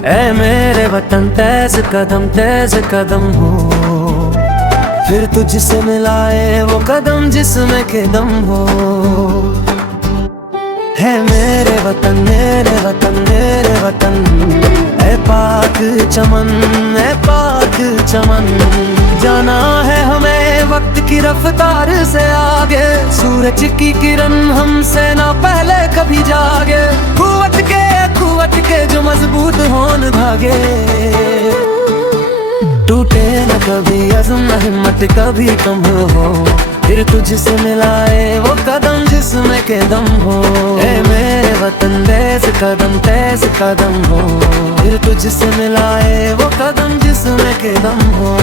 ऐ मेरे वतन तेज कदम हो, फिर तुझसे मिलाए वो कदम जिसमें के दम हो। है मेरे वतन मेरे वतन मेरे वतन, ऐ पाक चमन ऐ पाक चमन। जाना है हमें वक्त की रफ्तार से आगे, सूरज की किरण हमसे ना पहले कभी जागे। कुवत के जो मजबूत होन भागे, टूटे न कभी अज़्म न हिम्मत कभी कम हो। फिर तुझसे मिलाए वो कदम जिसमें के दम हो। ऐ मेरे वतन तेज कदम हो, फिर तुझसे मिलाए वो कदम जिसमें के दम हो।